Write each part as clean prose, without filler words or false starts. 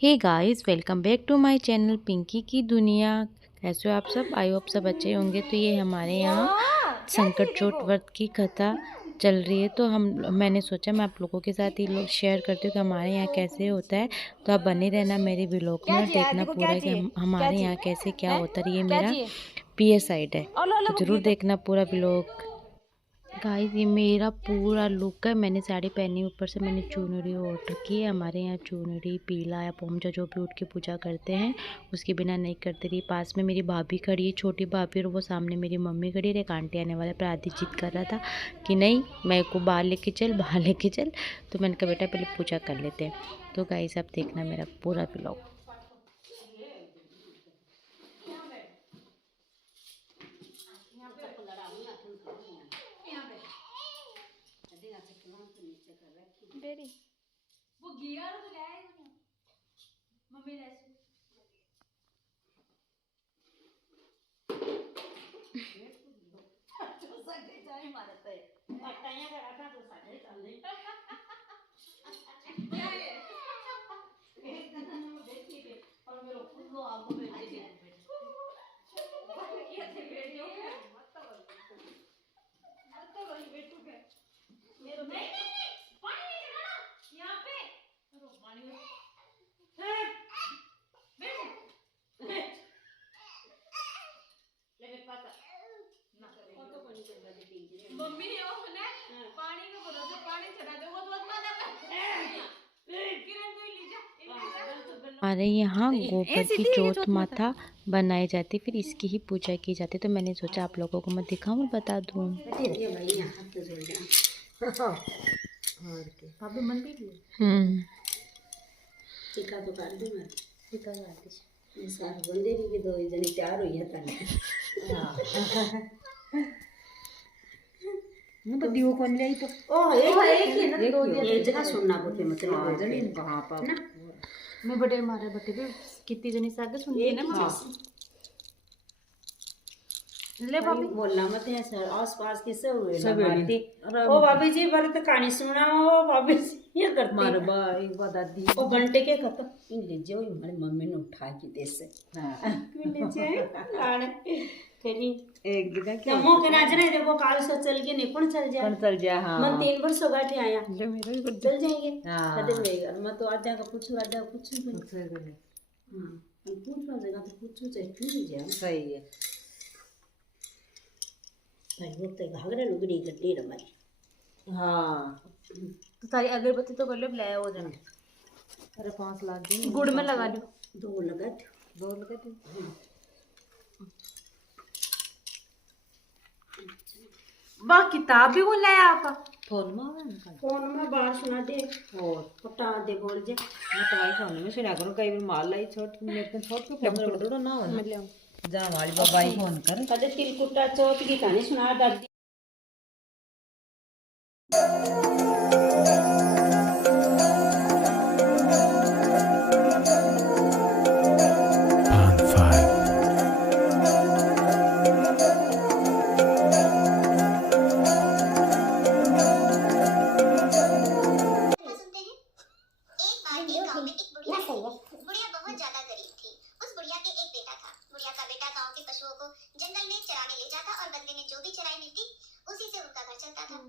Hey guys, welcome back to my channel Pinky की दुनिया। कैसे हो आप सब? आई होप सब अच्छे होंगे। तो ये हमारे यहाँ संकट चोट व्रत की कथा चल रही है, तो मैंने सोचा मैं आप लोगों के साथ ये लोग शेयर करती हूँ कि हमारे यहाँ कैसे होता है। तो आप बने रहना मेरे व्लॉग में और देखना पूरा कि हमारे यहाँ कैसे क्या होता है। ये मेरा पीए साइड है, तो ज़रूर देखना पूरा व्लॉग। गाइस, ये मेरा पूरा लुक है। मैंने साड़ी पहनी, ऊपर से मैंने चुनरी ओढ़ रखी है। हमारे यहाँ चुनरी, पीला या पोमचा जो भी उठ के पूजा करते हैं, उसके बिना नहीं करते रही। पास में मेरी भाभी खड़ी है, छोटी भाभी, और वो सामने मेरी मम्मी खड़ी है। एक आंटी आने वाला, पर आदि जिद कर रहा था कि नहीं, मैं को बाहर लेके चल, बाहर लेके चल। तो मैंने कहा बेटा पहले पूजा कर लेते हैं। तो गाइस, आप देखना मेरा पूरा ब्लॉग। वो गियर तो ले आए मम्मी ले तो सके जाए मारता है पट्टाइयां करा था तो सके चल नहीं क्या है एक दिन मैं देखी थी और मेरे खुद को आपको बेटे के ये थे बेटियों के मत तो वही बेटू के मेरे नहीं पानी नहीं चढ़ाना यहाँ पे रो पानी में मम्मी पानी के भरोसे पानी चढ़ा दे वो तो हमारे यहाँ गोबर की चौथ माथा बनाई जाती, फिर इसकी ही पूजा की जाती। तो मैंने सोचा आप लोगों को मैं दिखाऊं और बता दूं। टीका तो काट दूं मैं टीका काट दे ये सार बंदे भी दो जने तैयार हो गया था हां मैं तो दियो कौन ले तो एक ही ना दो ये जगह सुनना बोलते मतलब जने कहां पर ना मैं बड़े मारे बटे भी कितनी जनी सागे सुनती है ना। ले भाभी बोलना मत है सर आसपास के सब हुए मारती ओ भाभी जी भरत कहानी सुनाओ भाभी जी ये करती मार बा एक बात दादी ओ घंटे के खत्म इंग्लिश जो हमारी मम्मी ने उठा के दे से हां इंग्लिश लाने कहीं एक गिदा के मो के नाच रहे देखो काल से चल के नहीं कौन चल जा हां मन 3 वर्ष हो गए आया ले मेरे भी चल जाएंगे कदम रहेगा मैं तो आधा का पूछूं हां पूछ जगह तो पूछो चाहिए क्यों जा सही है भाई वो तो घाघरा लुगड़ी गड्डी हमारी हाँ तो सारी अगरबत्ती तो कर लो, लाया हो जाए। अरे 5 लाख दिन गुड़ में लगा लो, दो लगा दो बा किताब भी वो लाया आप फोन में बाहर सुना दे और पटा दे बोल जे मैं तुम्हारे फोन में सुना करूं कई बार मार लाई छोट मेरे को छोट को फोन में डोडो ना हो ना जा हमारी बाबा ही फोन कर कदे तिलकुटा चौथ की कहानी सुना दादी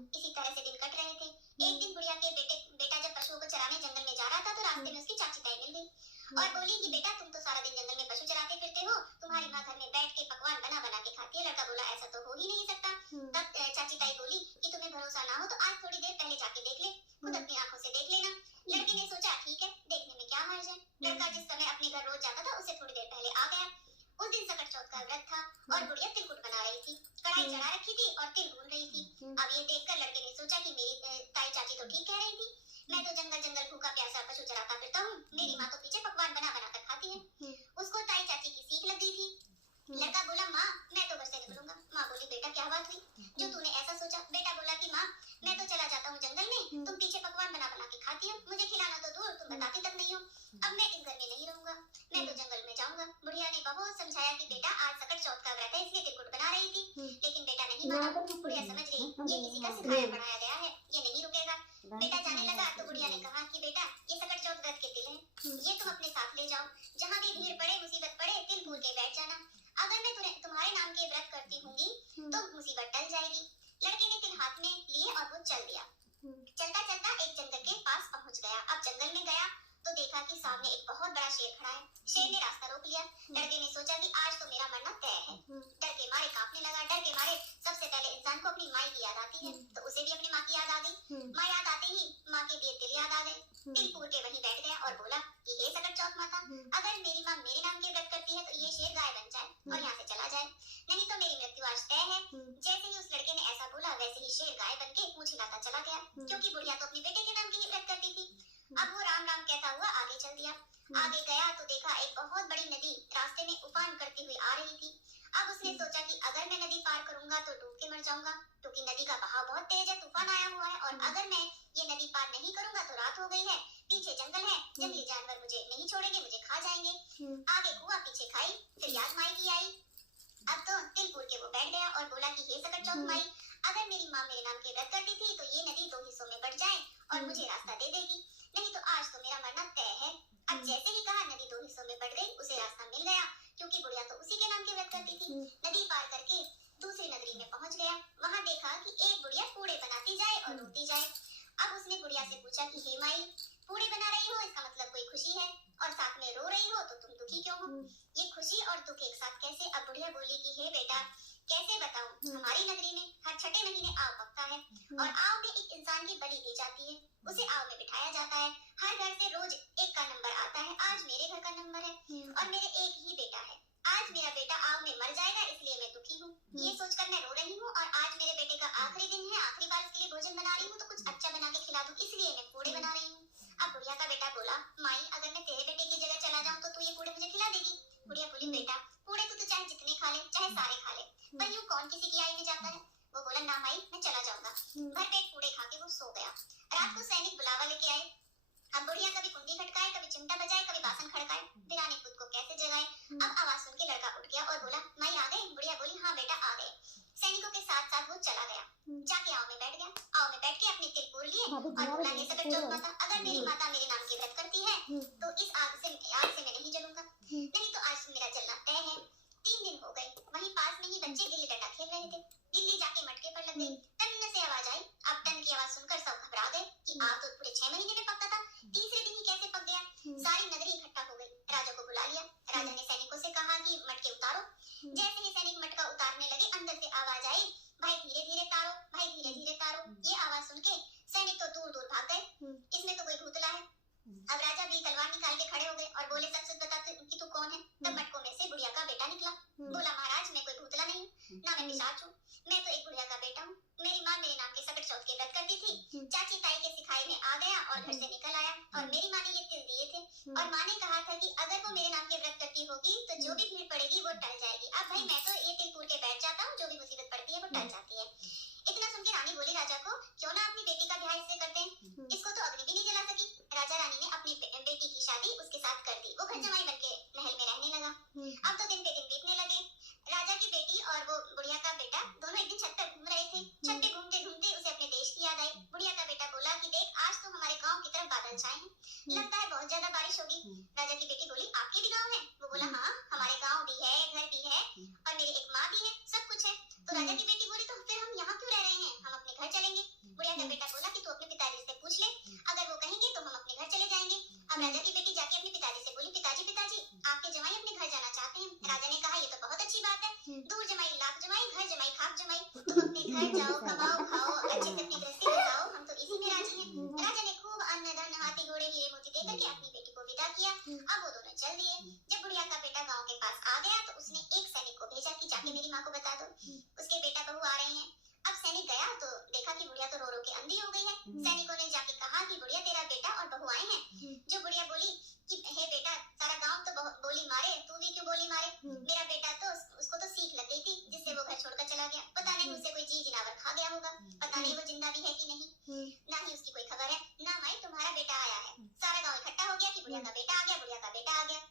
इसी तरह से दिन कट रहे थे। एक दिन बुढ़िया के बेटा जब पशुओं को चराने जंगल में जा रहा था तो रास्ते में उसकी चाची ताई मिल गई और बोली कि बेटा तुम तो सारा दिन जंगल में पशु चराते फिरते हो, तुम्हारी माँ घर में बैठ के पकवान बना बना के खाती है। लड़का बोला ऐसा तो हो ही नहीं सकता। तब चाची ताई बोली कि तुम्हें भरोसा ना हो तो आज थोड़ी देर पहले जाके देख ले, खुद अपनी आंखों से देख लेना। लड़के ने सोचा ठीक है, देखने में क्या हर्ज है। लड़का जिस समय अपने घर रोज जाता था उससे थोड़ी देर पहले आ गया। उस दिन सकट चौथ का व्रत था और बुढ़िया तिलकुट बना रही थी, कढ़ाई चढ़ा रखी थी और तिल भून रही थी। अब ये देखकर लड़के ने सोचा कि मेरी ताई चाची तो ठीक कह रही थी, मैं तो जंगल जंगल भूखा प्यासा पशु चराता फिरता हूँ, मेरी माँ तो पीछे पकवान बना बना कर खाती है। उसको ताई चाची की सीख लग गई थी। लड़का बोला माँ मैं तो घर से निकलूंगा। माँ बोली बेटा क्या बात हुई जो तूने ऐसा सोचा? बेटा बोला कि माँ मैं तो चला जाता हूँ जंगल में, तुम पीछे पकवान बना बना के खाती हो, मुझे खिलाना तो दूर तुम बताती तक नहीं हो। अब मैं इस घर में नहीं रहूंगा, मैं तो जंगल में जाऊंगा। बुढ़िया ने बहुत समझाया कि बेटा आज सकट चौथ का व्रत है इसलिए तिलकुट बना रही थी, लेकिन बेटा नहीं माना। बुढ़िया समझ गई ये किसी का सिखाया पढ़ाया गया है, ये नहीं रुकेगा। बेटा जाने लगा तो बुढ़िया ने कहा कि बेटा ये सकट चौथ व्रत के तिल है, ये तुम अपने साथ ले जाओ, जहाँ भी भीड़ पड़े मुसीबत पड़े तिल फूल के बैठ जाना। अगर मैं तुम्हारे नाम के व्रत करती होंगी तो मुसीबत टल जाएगी। लड़के ने तिल हाथ में लिए और वो चल दिया। चलता चलता एक जंगल के पास पहुंच गया। अब जंगल में गया तो देखा कि सामने एक बहुत बड़ा शेर खड़ा है। शेर ने रास्ता रोक लिया। लड़के ने सोचा कि आज तो मेरा मरना तय है। डर के मारे कांपने लगा। डर के मारे सबसे पहले इंसान को अपनी माँ की याद आती है, तो उसे भी अपनी माँ की याद आ गई। माँ याद आते ही माँ के दिए तिल याद आ गए। तिल पूर के वहीं बैठ गया और बोला कि हे सकट चौक माता, अगर मेरी माँ मेरे नाम के व्रत करती है तो ये शेर गाय बन जाए और यहाँ से चला जाए, नहीं तो मेरी मृत्यु आज तय है। जैसे ही उस लड़के ने ऐसा बोला वैसे ही शेर गाय बन के पूंछ हिलाता चला गया, क्योंकि बुढ़िया तो अपने बेटे के नाम के ही व्रत करती थी। अब वो राम राम कहता हुआ आगे चल दिया। आगे गया तो देखा एक बहुत बड़ी नदी रास्ते में उफान करती हुई आ रही थी। अब उसने सोचा कि अगर मैं नदी पार करूंगा तो डूब के मर जाऊंगा, क्योंकि नदी का बहाव बहुत तेज है, तूफान आया हुआ है, और अगर मैं ये नदी पार नहीं करूंगा तो रात हो गई है, पीछे जंगल है, जंगली जानवर मुझे नहीं छोड़ेंगे, मुझे खा जाएंगे। आगे कुआं पीछे खाई, फिर याद माई की आई। अब तो तिल पूर के वो बैठ गया और बोला कि हे सकट चौक माई, अगर मेरी माँ मेरे नाम के व्रत करती थी तो ये नदी 2 हिस्सों में बट जाए और मुझे रास्ता दे देगी, नहीं तो आज तो मेरा मरना तय है। अब जैसे ही कहा नदी 2 हिस्सों में बट गई, उसे रास्ता मिल गया, क्योंकि बुढ़िया तो उसी के नाम के व्रत करती थी। नदी पार करके दूसरी नगरी में पहुंच गया। वहां देखा कि एक बुढ़िया पूड़े बनाती जाए और रोती जाए। अब उसने बुढ़िया से पूछा कि हे माई, पूड़े बना रही हो इसका मतलब कोई खुशी है, और साथ में रो रही हो तो तुम दुखी क्यों हो? ये खुशी और दुख एक साथ कैसे? अब बुढ़िया बोली कि हे बेटा, कैसे बताऊं, हमारी नगरी में हर छठे महीने आव पकता है, और आव में एक इंसान की बलि दी जाती है, उसे आव में बिठाया जाता है। हर घर से रोज एक का नंबर आता है। आज मेरे घर का नंबर है और मेरे एक ही बेटा है। आज मेरा बेटा आव में मर जाएगा, इसलिए मैं दुखी हूँ। ये सोचकर मैं रो रही हूँ, और आज मेरे बेटे का आखिरी दिन है, आखिरी बार उसके लिए भोजन बना रही हूँ, तो कुछ अच्छा बना के खिला दूं, इसलिए मैं पूड़े बना रही हूँ। अब बुढ़िया का बेटा बोला, माई अगर मैं तेरे बेटे की जगह चला जाऊं तो तू ये पूड़े मुझे खिला देगी? बुढ़िया बोली, बेटा पूड़े तो तू चाहे जितने खा ले, चाहे सारे खा ले, पर यूं कौन किसी की आई में जाता है? वो बोला, ना माई मैं चला जाऊंगा। भरपेट पूड़े खा के वो सो गया। रात को सैनिक बुलावा लेके आए। अब बुढ़िया कभी कुंडी खटकाए, कभी चिमटा बजाए, कभी बासन खड़काए, बिराने खुद को कैसे जगाए। अब आवाज सुन के लड़का उठ गया और बोला, माई आ गए? बुढ़िया बोली, हाँ बेटा आ गए। सैनिकों के साथ साथ वो चला गया, जाके आव में बैठ गया। आव में बैठ के अपने तिल पूर लिए और बोला, हे सकट चौक माता, अगर मेरी माता मेरे नाम के व्रत करती है तो इस आग से मैं नहीं जलूंगा, नहीं तो आज मेरा जलना तय है। 3 दिन हो गए। वहीं पास में ही बच्चे गिल्ली डंडा खेल रहे थे। गिल्ली जाके मटके पर लग गई। टन से आवाज आई। अब टन की आवाज सुनकर सब घबरा गए कि आग तो पूरे 6 महीने में पकता था, तीसरे दिन ही कैसे पक गया? सारी नगरी इकट्ठा हो गई। राजा को बुला लिया। राजा ने सैनिकों से कहा कि मटके उतारो। जैसे ही सैनिक मटका उतारने लगे, अंदर से आवाज आई, भाई धीरे धीरे तारो, भाई धीरे धीरे तारो। ये आवाज सुन के सैनिक तो दूर दूर भाग गए, इसमें तो कोई भूतला है। अब राजा भी तलवार निकाल के खड़े हो गए और बोले, सच सच बता कि तू कौन है? तब मटकों में से बुढ़िया का बेटा निकला। बोला, महाराज मैं कोई भूतला नहीं हूँ, ना मैं पिशाच हूँ, मैं तो एक बुढ़िया का बेटा हूँ। मेरी माँ मेरे नाम के सकट चौथ के व्रत करती थी। चाची ताई के सिखाए में आ गया और घर से निकल आया, और मेरी माँ ने ये तिल दिए थे, और माँ ने कहा था कि अगर वो मेरे नाम के व्रत करती होगी तो जो भी भीड़ पड़ेगी वो टल जाएगी। अब भाई मैं तो ये तिल पूर के बैठ जाता हूँ, जो भी मुसीबत पड़ती है वो टल जाती है। इतना सुन के रानी बोली राजा को, क्यों ना अपनी बेटी का ब्याह इससे करते हैं, इसको तो अग्नि भी नहीं जला सकी। राजा रानी ने अपनी बेटी की शादी उसके साथ कर दी। वो घर जमाई बनके महल में रहने लगा। अब तो दिन पे दिन बीतने लगे। राजा की बेटी और वो बुढ़िया का बेटा दोनों एक दिन छत पर घूम रहे थे। छत पे घूमते घूमते उसे अपने देश की याद आई। बुढ़िया का बेटा बोला कि देख, आज तो हमारे गांव की तरफ बादल छाए हैं, लगता है बहुत ज्यादा बारिश होगी। राजा की बेटी बोली, आपके भी गांव है? वो बोला, हाँ हमारे गांव भी है, घर भी है, और मेरी एक माँ भी है, सब कुछ है। तो राजा की बेटी बोली, तो फिर हम यहाँ क्यों रह रहे हैं, हम अपने घर चलेंगे। बुढ़िया का बेटा बोला कि तू अपने पिताजी से पूछ ले, अगर वो कहेंगे तो हम अपने घर चले जाएंगे। अब राजा की बेटी जाके अपने पिताजी से बोली, पिताजी पिताजी आपके जमाई अपने घर जाना चाहते हैं। राजा ने कहा, ये तो बहुत अच्छी बात है, दूर जमाई लाख जमाई, घर जमाई खाक जमाई, तुम अपने घर जाओ, कमाओ खाओ, अच्छे से अपनी गृहस्थी बसाओ, हम तो इसी में राजी हैं। राजा ने खूब अन्न धन हाथी घोड़े हीरे मोती देकर के अपनी बेटी को विदा किया। अब वो दोनों चल दिए। जब बुढ़िया का बेटा गांव के पास आ गया तो उसने एक सैनिक को भेजा कि जाके मेरी माँ को बता दो, उसके बेटा बहू आ रहे हैं। अब सैनिक गया तो देखा कि बुढ़िया तो रो रो के अंधी हो गई है। सैनिकों ने जाके कहा कि बुढ़िया तेरा बेटा और बहू आए हैं। जो बुढ़िया बोली कि हे बेटा, सारा गांव तो बोली मारे, तू भी क्यों बोली मारे? मेरा बेटा तो उसको तो सीख लग गई थी, जिससे वो घर छोड़कर चला गया। पता नहीं उसे कोई जी जिनावर खा गया होगा, पता नहीं वो जिंदा भी है कि नहीं, ना ही उसकी कोई खबर है। ना माई तुम्हारा बेटा आया है। सारा गांव इकट्ठा हो गया कि बुढ़िया का बेटा आ गया, बुढ़िया का बेटा आ गया।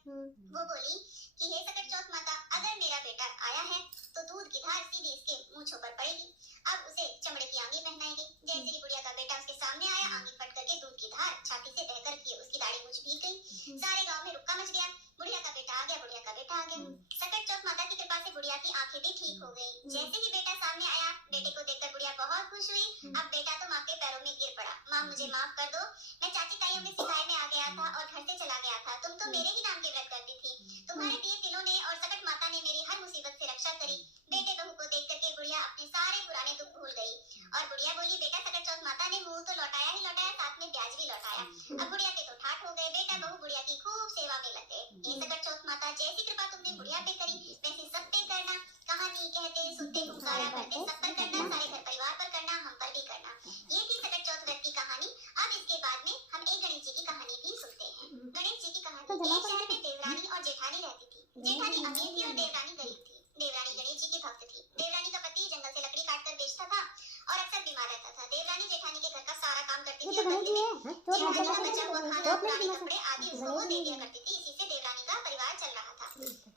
वो बोली कि हे सकट चौथ माता, अगर मेरा बेटा आया है तो दूध की धार सीधी इसके मूंछों पर पड़ेगी। अब उसे चमड़े की आंगी पहनाएगी। जैसे ही बुढ़िया का बेटा उसके सामने आया, आंगी फट करके दूध की धार छाती से बहकर की उसकी दाढ़ी मूंछ भीग गई। सारे गांव में रुक्का मच गया। बुढ़िया का बेटा आ गया, बुढ़िया का बेटा आ गया। सकट चौथ माता की कृपा से बुढ़िया की आंखें भी ठीक हो गई। जैसे ही बेटा सामने आया, बेटे को देखकर बुढ़िया बहुत खुश हुई। अब बेटा तो माँ के पैरों में गिर पड़ा। माँ मुझे माफ कर दो, मैं चाची ताइयों में सिखाए में आ गया था और घर से चला गया था। तुम तो मेरे ही नाम के व्रत करती थी। तुम्हारे दिए तिलों ने और सकट माता ने मेरी हर मुसीबत से रक्षा करी। बेटे बहू को देख करके बुढ़िया अपने सारे पुराने दुख भूल गई और बुढ़िया बोली, बेटा सकट चौथ माता ने मुंह तो लौटाया ही लौटाया, साथ में ब्याज भी लौटाया। अब बुढ़िया के तो ठाठ हो गए। बेटा बहू बुढ़िया की खूब सेवा में लग गए। ये सकट चौथ माता, जैसी कृपा तुमने बुढ़िया पे करी वैसी सब पे करना। कहानी कहते सुनते हुंकारा करते सब पर करना, सारे घर परिवार पर करना, हम पर भी करना। ये थी सकट चौथ व्रत की कहानी। अब इसके बाद में हम एक गणेश जी की कहानी भी सुनते हैं। गणेश जी की कहानी। एक शहर में देवरानी और जेठानी रहती थी। जेठानी अमीर थी और देवरानी गरीब थी। देवरानी गणेश जी की भक्त थी। देवरानी का पति जंगल से लकड़ी काट कर बेचता था और अक्सर बीमार रहता था। देवरानी जेठानी के घर का सारा काम करती थी और बदले में जेठानी का बचा हुआ खाना, पुराने कपड़े आदि उसको वो दे दिया करती थी। इसी से देवरानी का परिवार चल रहा था।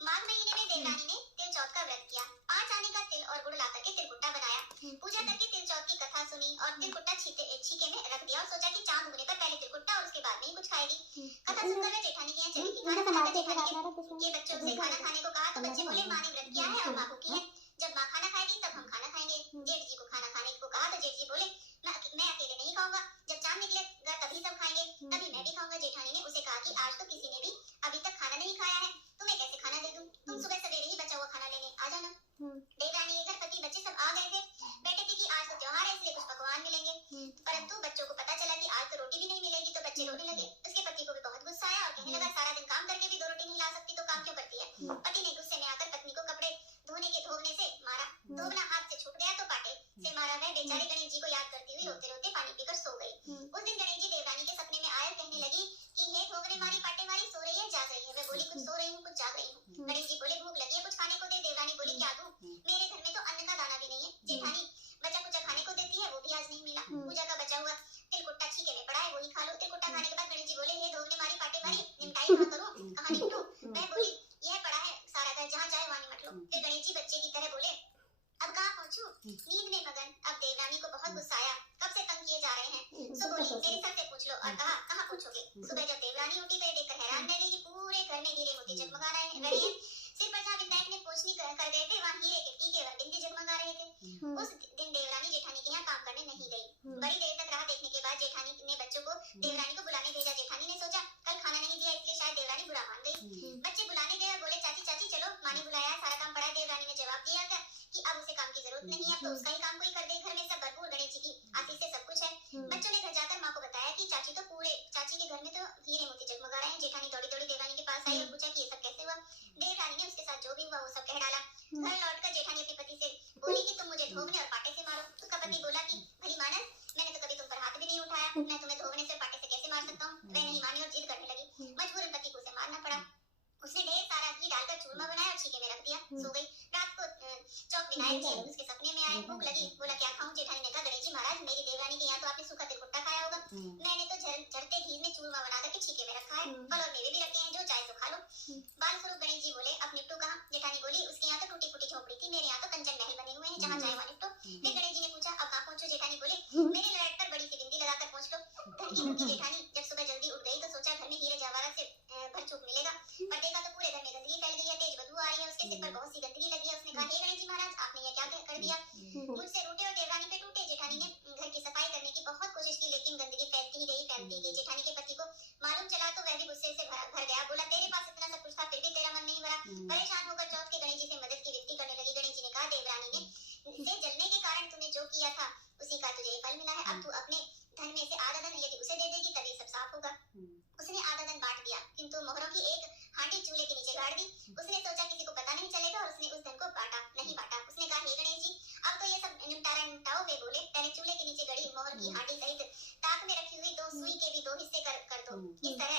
माघ महीने में देवरानी ने तिल चौथ का व्रत किया। 5 आने का तिल और गुड़ ला करके तिलकुट्टा बनाया। पूजा करके तिल चौथ की कथा सुनी और तिलकुट्टा छीके में रख दिया और सोचा कि चांद उगने पर पहले तिलकुट्टा और उसके बाद में ही कुछ खाएगी। कथा सुनकर वह जेठानी के यहाँ चली गई। खाना बनाकर जेठानी के बच्चों से खाना खाने को कहा तो बच्चे बोले माँ ने व्रत किया है और माँ भूखी है। जब माँ खाना खाएगी तब हम खाना खाएंगे। जेठ जी को खाना खाने को कहा तो जेठ जी बोले मैं अकेले नहीं खाऊंगा, जब चांद निकलेगा तभी सब खाएंगे, तभी मैं भी खाऊंगा। जेठानी ने उसे कहा कि आज तो किसी ने भी अभी तक खाना नहीं खाया है, तुम्हें कैसे खाना दे दूं? तुम सुबह सवेरे ही बचा हुआ खाना लेने आ जाना। देवरानी के घर पति बच्चे सब आ गए थे। बेटे थे कि आज तो त्योहार है इसलिए कुछ पकवान मिलेंगे, परंतु बच्चों को पता चला कि आज तो रोटी भी नहीं मिलेगी तो बच्चे रोने लगे। उसके पति को भी बहुत गुस्सा आया और कहने लगा सारा दिन काम करके भी 2 रोटी नहीं ला सकती तो काम क्यों करती है? पति ने गुस्से में आकर पत्नी को कपड़े धोने से मारा। धोबना हाथ से छूट गया तो पाटे से मारा। वह बेचारी गणेश जी को याद करती हुई रोते रोते पानी पीकर सो गई। उस दिन गणेश जी देवरानी के सपने में आए और कहने लगी कि हे धोबने मारी पाटे मारी, सो रही है जाग रही है? वह बोली कुछ सो रही हूँ कुछ जाग रही हूँ। गणेश जी बोले भूख लगी है कुछ खाने को दे। देवरानी बोली क्या दूं? मेरे घर में तो अन्न का दाना भी नहीं है। जेठानी बचा कुचा खाने को देती है, वो भी आज नहीं मिला। पूजा का बचा हुआ तिलकुट्टा छीके में पड़ा है, वही खा लो। तिलकुट्टा खाने के बाद गणेश जी बोले हे धोबने मारी पाटे मारी, निमटाई कहाँ करूं, कहाँ निपटूं? वह बोली यह पड़ा है सारा घर, जहाँ चाहे वहाँ निमट लो। फिर गणेश जी बच्चे की तरह बोले अब कहाँ पहुंचूं? नींद में मगन। अब देवरानी को बहुत गुस्सा आया, कब से तंग किए जा रहे हैं। सो बोली मेरे सर से पूछ लो और कहा कहाँ पूछोगे? सुबह जब देवरानी उठी तो ये देखकर हैरान रह गई कि पूरे घर में हीरे मोती जगमगा रहे हैं। सिर पर जहाँ विनायक ने पोछनी कर गए थे वहाँ हीरे के टीके और बिंदी जगमगा रहे थे। उस दिन देवरानी जेठानी के यहाँ काम करने नहीं गई। बड़ी देर तक राह देखने के बाद जेठानी ने बच्चों को देवरानी को बुलाने भेजा। जेठानी ने सोचा कल खाना नहीं दिया इसलिए शायद देवरानी बुरा मान गई। बच्चे बुलाने गए और बोले चाची चाची चलो, माँ ने बुलाया, सारा काम पड़ा है। देवरानी ने जवाब दिया था कि अब उसे काम की जरूरत नहीं है, अब तो उसका ही काम कोई कर दे। घर में सब भरपूर, गणेश जी की आशीष से सब कुछ है। बच्चों ने घर जाकर माँ को बताया कि चाची के घर में तो हीरे मोती जगमगा रहे हैं। जेठानी दौड़ी दौड़ी देवरानी के पास आई और पूछा कि ये सब कैसे हुआ। देवरानी ने उसके साथ जो भी हुआ वो सब कह डाला। घर लौटकर जेठानी अपने पति से बोली कि तुम मुझे धोबने और पाटे से मारो। उसका पति बोला कि भली मानस, मैंने तो कभी तुम पर हाथ भी नहीं उठाया, मैं तुम्हें धोबने से पाटे से कैसे मार सकता हूँ? वह नहीं मानी और जिद करने लगी। मजबूरन पति को उसे मारना पड़ा। उसने ढेर सारा घी डालकर चूरमा बनाया और छीके में रख दिया, सो गई। रात को चौक विनायक जी उसके सपने में आए। भूख लगी, बोला क्या खाऊं? जेठानी ने कहा गणेश जी महाराज मेरी देवरानी के यहाँ तो आपने सूखा तिलकुट्टा खाया होगा, मैंने तो झरते घी में चूरमा बना करके छीके में रखा है, फल और मेवे भी रखे हैं, जो चाहे तो खा लो। बाल स्वरूप गणेश जी बोले अब निपटू कहाँ? जेठानी बोली उसके यहाँ तो टूटी फूटी झोपड़ी थी, मेरे यहाँ तो कंचन महल बने हुए हैं, जहाँ चाहे वहाँ निपटो। फिर गणेश जी ने पूछा अब कहाँ पहुंचो? जेठानी बोले मेरे लड़क पर बड़ी सी बिंदी लगाकर पहुंच लो। धन की भूखी जेठानी जब सुबह जल्दी उठ गई तो सोचा घर में हीरे जवाहरात से भर चूक मिलेगा, पर देखा तो पूरे घर में गंदगी फैल गई है, तेज बदबू आ रही है, उसके सिर पर बहुत सी गंदगी लगी है। उसने कहा हे गणेश जी महाराज आपने यह क्या कर दिया? मुझसे रूठे और देवरानी पे टूटे। जेठानी ने घर की सफाई करने की बहुत कोशिश की लेकिन गंदगी फैलती ही गई। जेठानी के पति को मालूम चला तो वह भी गुस्से से भर गया। बोला तेरे पास इतना सब कुछ था फिर भी तेरा मन नहीं भरा। परेशान होकर चौथ के गणेश जी से मदद की विनती करने लगी। गणेश जी ने कहा देवरानी ने से जलने के कारण तूने जो किया था उसी का तुझे फल मिला है। अब तू अपने धन में से आधा धन यदि उसे दे देगी तभी सब साफ होगा। उसने आधा धन बांट दिया किंतु मोहरों की एक हांडी चूल्हे के नीचे गाड़ दी। उसने सोचा किसी को पता नहीं चलेगा और उसने उस धन को नहीं बांटा। उसने कहा हे गणेश जी अब तो ये सब निपटाओ। वे बोले पहले चूल्हे के नीचे गड़ी मोहर की हांडी सहित ताक में रखी हुई 2 सुई के भी 2 हिस्से कर दो। इस तरह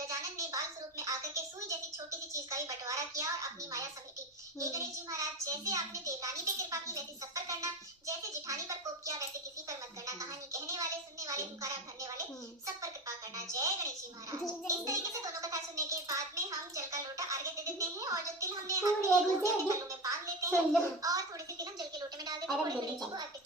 गजानन ने बाल स्वरूप में आकर के सुई जैसी छोटी सी चीज का भी बंटवारा किया और अपनी माया समेटी। हे गणेश जी महाराज, जैसे आपने देवरानी पे कृपा की वैसे सब पर करना, जैसे जिठानी पर कोप किया वैसे किसी पर मत करना। कहानी कहने वाले, सुनने वाले, पुकारा भरने वाले सब पर कृपा करना। जय गणेश जी महाराज। इस तरीके से दोनों कथा सुनने के बाद में हम जल का लोटा अर्घ्य दे देते हैं और जो तिल हमने तल्लू में बांध लेते हैं और थोड़ी सी तिल हम जल के लोटे में डाल देते हैं और गणेश जी को अर्पित।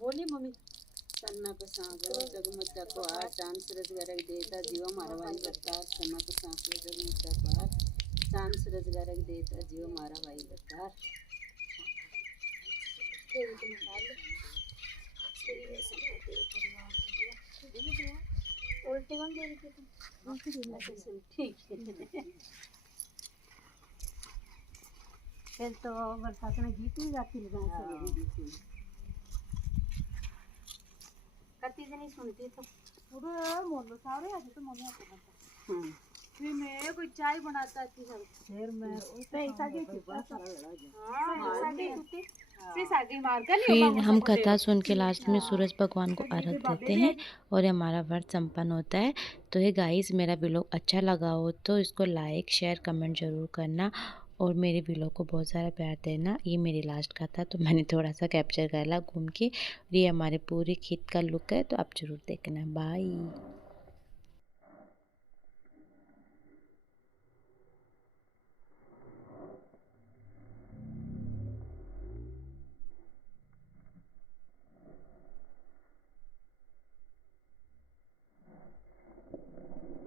बोली मम्मी। सन्ना को सांगो जगमचा को आर चांद सूरज गरग देता जीव मारा भाई बरतार। सन्ना को सांगो जगमचा को आर चांद सूरज गरग देता जीव मारा भाई बरतार। उल्टी बन गई थी ठीक है। फिर तो बरसात में गीत नहीं गाती करती थी, नहीं सुनती तो पूरा मोलो सारे आज तो मम्मी आते हैं। फिर मैं कोई चाय बनाता थी सब फिर मैं पैसा के फिर हम कथा सुन के लास्ट में सूरज भगवान को अर्घ देते हैं और हमारा व्रत संपन्न होता है। तो ये गाइस, मेरा व्लॉग अच्छा लगा हो तो इसको लाइक शेयर कमेंट ज़रूर करना और मेरे व्लॉग को बहुत सारा प्यार देना। ये मेरी लास्ट का था तो मैंने थोड़ा सा कैप्चर कर लिया घूम के। ये हमारे पूरे खेत का लुक है तो आप ज़रूर देखना। बाय।